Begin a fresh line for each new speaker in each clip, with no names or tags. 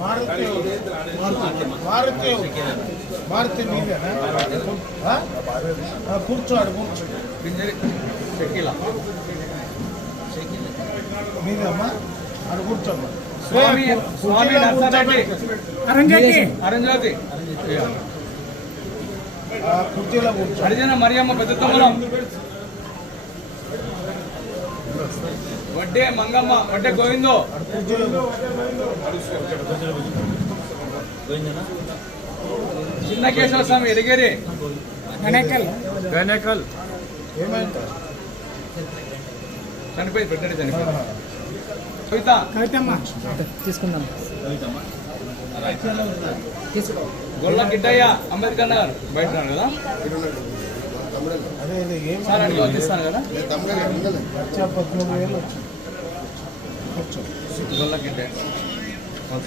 మారుతి మారుతి మారుతి మీదేనా ఆ? ఆ, కూర్చోడు కూర్చో మీదమ్మా అది కూర్చోమ్మా
స్వామి
ఏ,
స్వామి
కుర్చీలో
నర్సారెడ్డి
కూర్చోబెట్టు.
అరుణజ్యోతి
ఆ, కుర్చీలో కూర్చో
హరిజన మరియమ్మ పెద్ద తమ్ములం వడ్డే మంగమ్మ వడ్డే గోవిందో. చిన్న కేశవ స్వామి ఎడిగేరి గణేకల్
ఏమైంది?
చనిపోయి పెట్టండి చనిపోయి కవిత.
తీసుకుందాం. తీసుకో
గొల్ల గిడ్డయ్య అంబేద్కర్ నగర్. బయట కదా?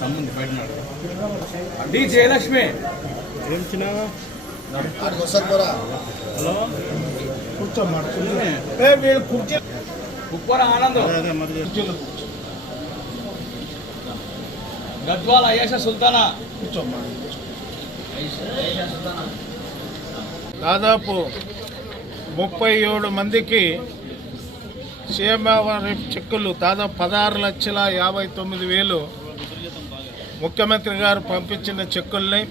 తమ్ముంది బయట డి జయలక్ష్మి.
ఏం చిన్నగా హలో? కూర్చో.
ఉప్పర ఆనందం. గద్వాల అయేష సుల్తానా.
కూర్చోమ్మా దాదాపు ముప్పై ఏడు మందికి సీఎంఆర్ చెక్కులు దాదాపు పదహారు లక్షల యాభై తొమ్మిది వేలు ముఖ్యమంత్రి గారు పంపించిన చెక్కుల్ని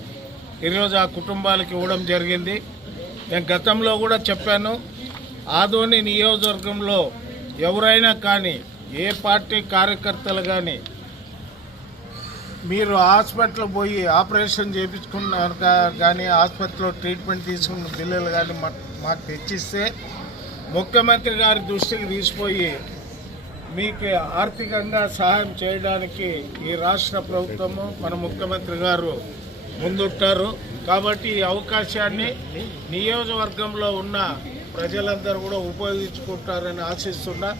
ఈరోజు ఆ కుటుంబాలకు ఇవ్వడం జరిగింది. నేను గతంలో కూడా చెప్పాను ఆదోని నియోజకవర్గంలో ఎవరైనా కానీ ఏ పార్టీ కార్యకర్తలు కానీ మీరు హాస్పిటల్ పోయి ఆపరేషన్ చేయించుకున్నారు కానీ హాస్పిటల్లో ట్రీట్మెంట్ తీసుకున్న బిల్లులు కానీ మా- మాకు తెచ్చిస్తే ముఖ్యమంత్రి గారి దృష్టికి తీసిపోయి మీకు ఆర్థికంగా సహాయం చేయడానికి ఈ రాష్ట్ర ప్రభుత్వము మన ముఖ్యమంత్రి గారు ముందుంటారు. కాబట్టి ఈ అవకాశాన్ని నియోజకవర్గంలో ఉన్న ప్రజలందరూ కూడా ఉపయోగించుకుంటారని ఆశిస్తున్నా.